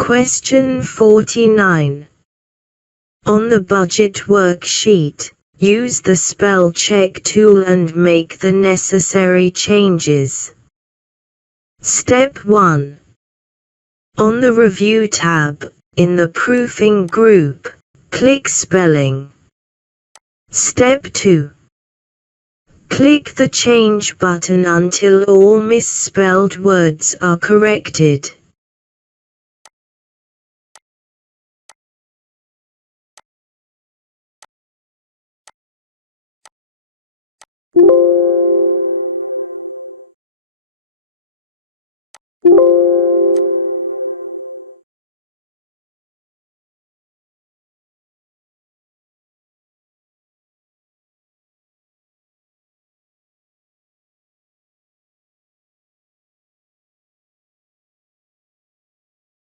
Question 49. On the budget worksheet, use the spell check tool and make the necessary changes. Step 1. On the Review tab, in the Proofing group, click Spelling. Step 2. Click the Change button until all misspelled words are corrected.